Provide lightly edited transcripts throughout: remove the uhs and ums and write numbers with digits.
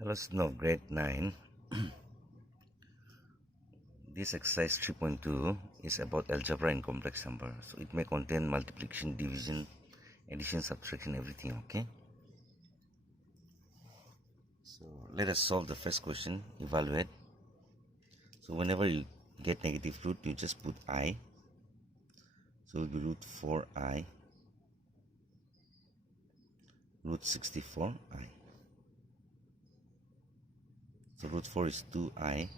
Hello students of grade 9. This exercise 3.2 is about algebra and complex number. So it may contain multiplication, division, addition, subtraction, everything. Okay. So let us solve the first question. Evaluate. So whenever you get negative root, you just put I. So it will be root 4I, root 64I. So root 4 is 2I.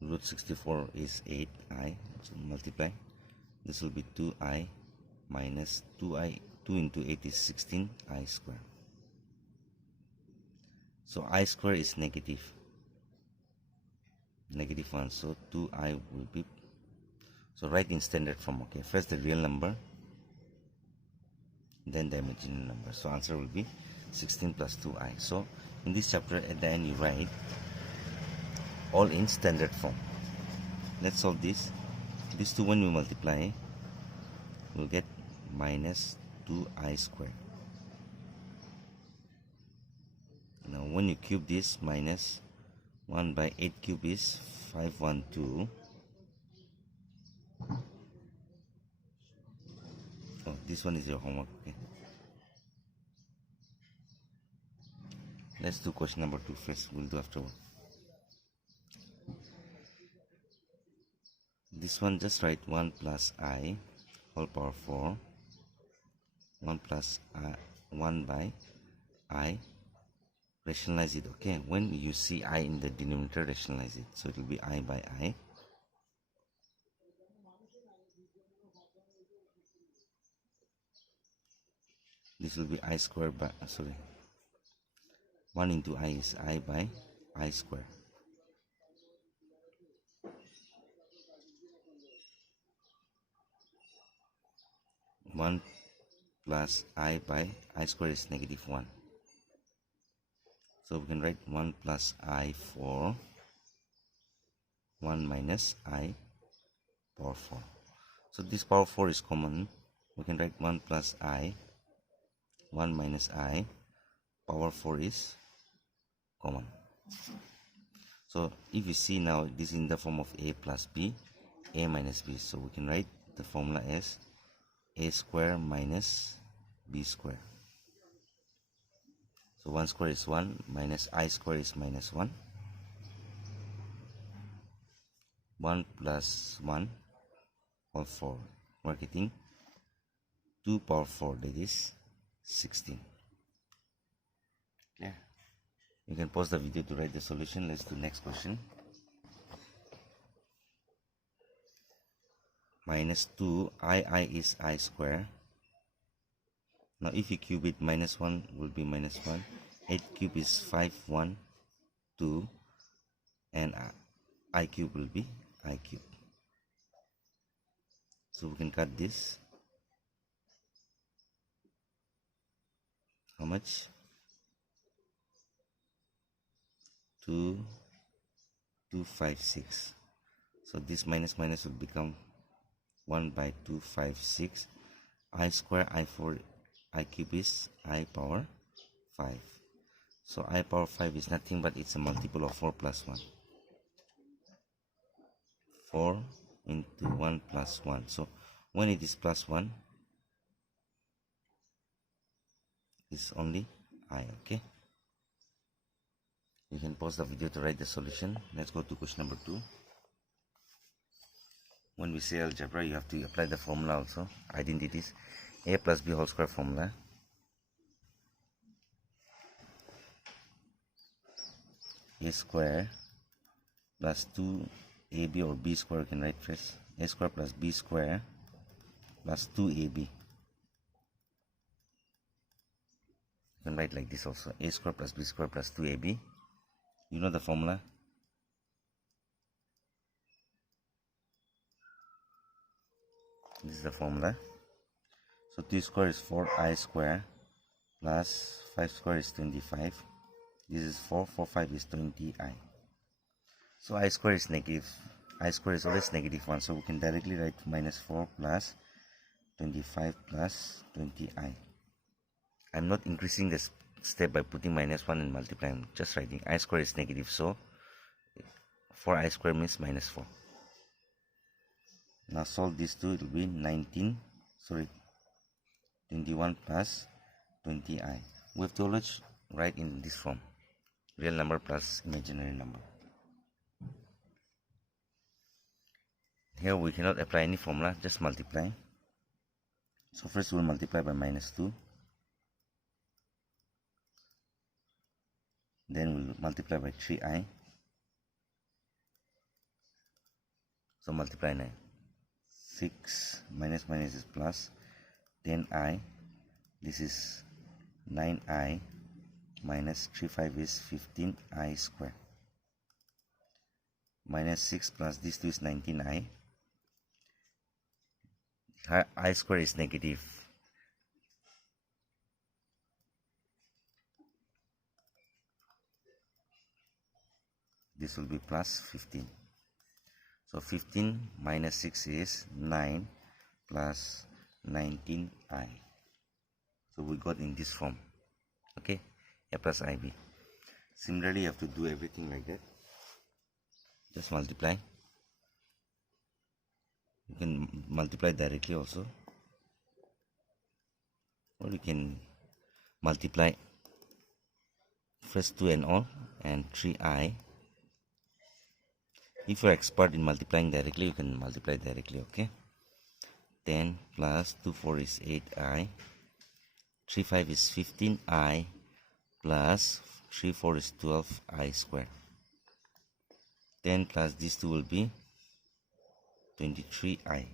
Root 64 is 8I, so multiply. This will be 2I minus 2I. 2 into 8 is 16I square. So I square is negative 1, so 2I will be, so write in standard form. Okay, first the real number, then the imaginary number. So answer will be 16 plus 2I. So in this chapter at the end you write all in standard form. Let's solve this. These two, when we multiply, we'll get minus 2I square. Now when you cube this, minus 1 by 8 cube is 512. Oh, this one is your homework. Okay. Let's do question number 2 first. We'll do afterward. This one, just write 1 plus I whole power 4. 1 plus 1 by I. Rationalize it. Okay, when you see I in the denominator, rationalize it. So it will be I by I. This will be I square by, 1 into I is I by I square. One plus I by I square is negative 1. So we can write 1 plus I for 1 minus I power 4. So this power 4 is common. We can write 1 plus I, 1 minus I, power 4 is common. So if you see now, this is in the form of A plus B, A minus B. So we can write the formula as A square minus B square. So 1 square is 1, minus I square is minus 1. 1 plus 1 or 4. We're getting 2 power 4, that is 16. Okay. You can pause the video to write the solution. Let's do next question. Minus 2, I is I square. Now if you cube it, minus 1 will be minus 1. 8 cube is 5, 1, 2. And I cube will be I cube. So we can cut this. How much? 2, 2, 5, 6. So this minus minus will become 1 by 2, 5, 6. I square, I 4, I cube is I power 5. So I power 5 is nothing but it's a multiple of 4 plus 1. 4 into 1 plus 1. So when it is plus 1, it's only I. Okay. You can pause the video to write the solution. Let's go to question number 2. When we say algebra, you have to apply the formula also. Identities. A plus B whole square formula. A square plus 2AB or B square, you can write first. A square plus B square plus 2AB. You can write like this also. A square plus B square plus 2AB. You know the formula. This is the formula. So 2 square is 4I square plus 5 square is 25. This is 4, 4, 5 is 20I. So I square is negative. I square is always negative 1. So we can directly write minus 4 plus 25 plus 20I. I'm not increasing the step by putting -1 and multiplying. Just writing I square is negative, so 4i square means -4. Now solve these two, it will be 21 plus 20i. We have to always write in this form, real number plus imaginary number. Here we cannot apply any formula, just multiply. So first we'll multiply by -2, then we'll multiply by 3i. So multiply 9. 6 minus minus is plus 10i. This is 9i minus 35 is 15i square. Minus 6 plus this 2 is 19i. I square is negative. This will be plus 15. So 15 minus 6 is 9 plus 19i. So we got in this form. Okay, a plus ib. Similarly, you have to do everything like that. Just multiply. You can multiply directly also, or you can multiply first 2 and all and 3i. If you are expert in multiplying directly, you can multiply directly. Okay, 10 plus 2 4 is 8i, 3 5 is 15i, plus 3 4 is 12i square. 10 plus these two will be 23i.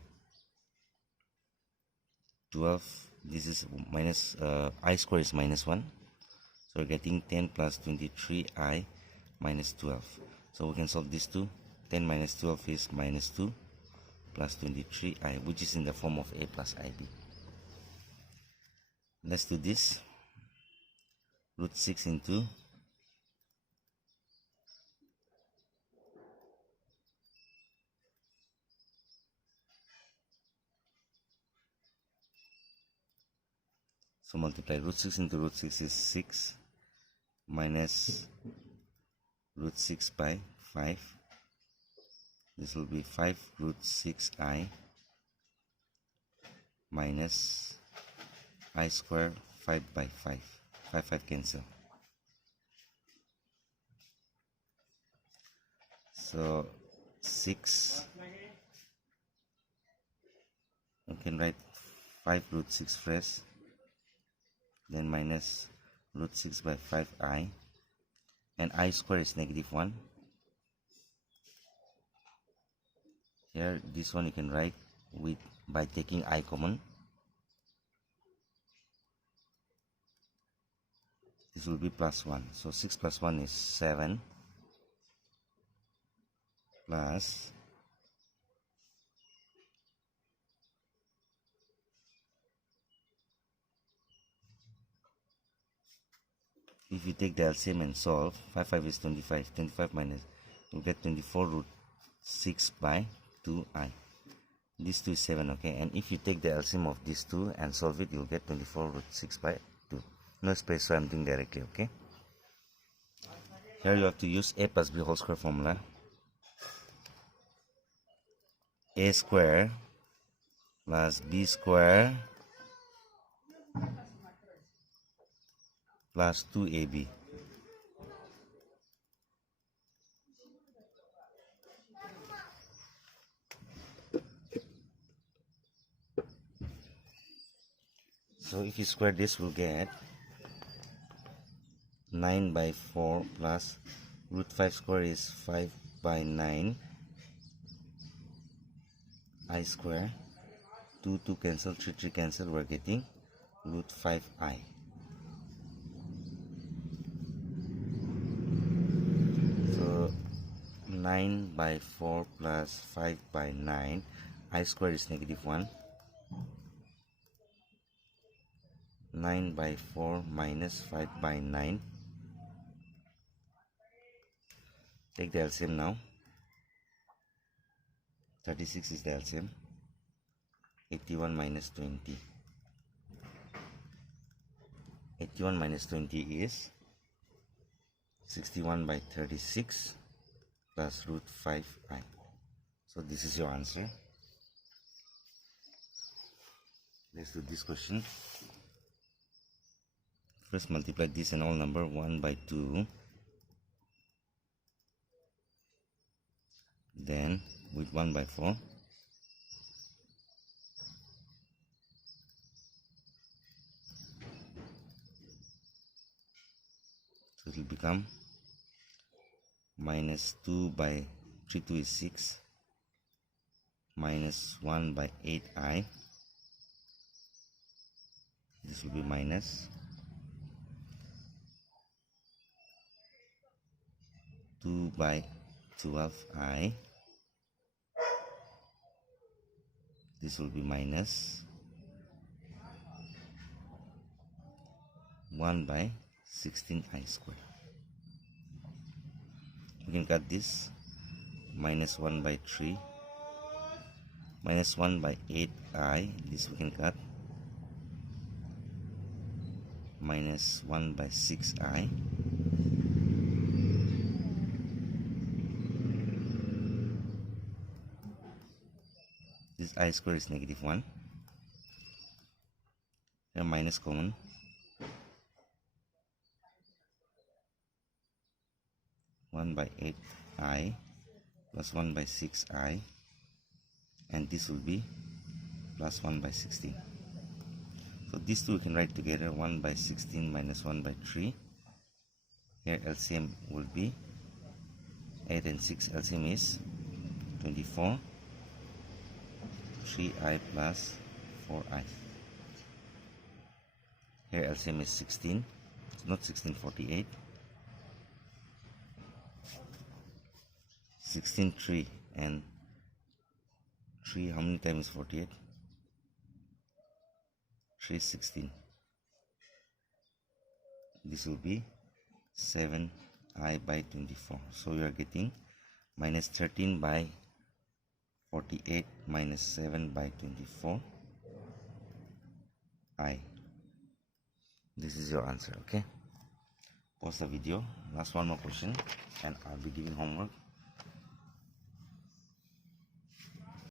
12, this is minus I square is -1, so we're getting 10 plus 23i minus 12. So we can solve these two. 10 minus 12 is -2 plus 23i, which is in the form of a plus ib. Let's do this. Root 6 into so multiply root 6 into root 6 is 6 minus root 6 by 5. This will be 5 root 6i minus I square 5 by 5. 5 cancel. So 6, you can write 5 root 6 first, then minus root 6 by 5i, and I square is -1. Here this one you can write with by taking I common. This will be +1. So 6 plus 1 is 7, plus if you take the LCM and solve, 5 is 25. 25 minus, you get 24 root 6 by 2i. This 2 is 7, okay? And if you take the LCM of these two and solve it, you'll get 24 root 6 by 2. No space, so I'm doing directly, okay? Here you have to use a plus b whole square formula. A square plus b square plus 2ab. So if you square this, we'll get 9 by 4 plus root 5 square is 5 by 9 I square. 2 cancel, 3 cancel, we're getting root 5i. So 9 by 4 plus 5 by 9, I square is -1. 9 by 4 minus 5 by 9. Take the LCM now. 36 is the LCM. 81 minus 20. 81 minus 20 is 61 by 36 plus root 5i. So this is your answer. Let's do this question. First multiply this and all number 1 by 2, then with 1 by 4, so it will become minus 2 by 3, 2 is 6, minus 1 by 8i. This will be minus 2 by 12i. This will be minus 1 by 16i square. We can cut this. Minus 1 by 3, minus 1 by 8i. This we can cut. Minus 1 by 6i. This I square is negative 1. Here minus common. One by 8i plus 1 by 6i, and this will be plus 1 by 16. So these two we can write together. 1 by 16 minus 1 by 3. Here LCM will be 8 and 6. LCM is 24. 3i plus 4i. Here LCM is 16. It's not 16, 48. 16, 3 and 3, how many times 48? 3 is 16. This will be 7i by 24. So you are getting minus 13 by 48 minus 7 by 24 I. This is your answer. Okay, pause the video. Last one more question and I'll be giving homework.